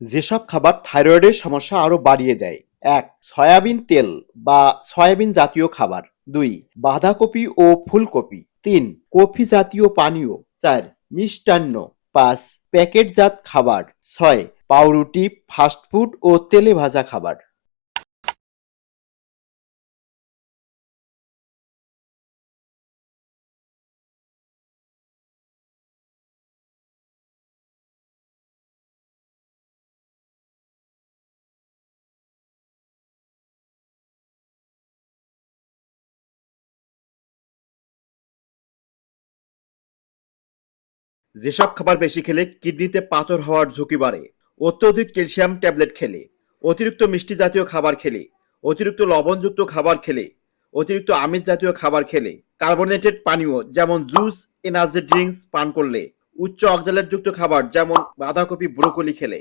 যেসব খাবার থাইরয়েডের সমস্যা আরো বাড়িয়ে দেয়: ১. সয়াবিন তেল বা সয়াবিন জাতীয় খাবার। ২. বাঁধাকপি ও ফুলকপি। ৩. কফি জাতীয় পানীয়। ৪. মিষ্টান্ন। ৫. প্যাকেটজাত খাবার। ৬. পাউরুটি, ফাস্টফুড ও তেলে ভাজা খাবার। যেসব খাবার বেশি খেলে কিডনিতে পাথর হওয়ার ঝুঁকি বাড়ে: অত্যধিক ক্যালসিয়াম ট্যাবলেট খেলে, অতিরিক্ত মিষ্টি জাতীয় খাবার খেলে, অতিরিক্ত লবণযুক্ত খাবার খেলে, অতিরিক্ত আমিষ জাতীয় খাবার খেলে, কার্বোনেটেড পানীয় যেমন জুস, এনার্জি ড্রিঙ্কস পান করলে, উচ্চ অক্সালেটযুক্ত খাবার যেমন বাঁধাকপি, ব্রোকলি খেলে।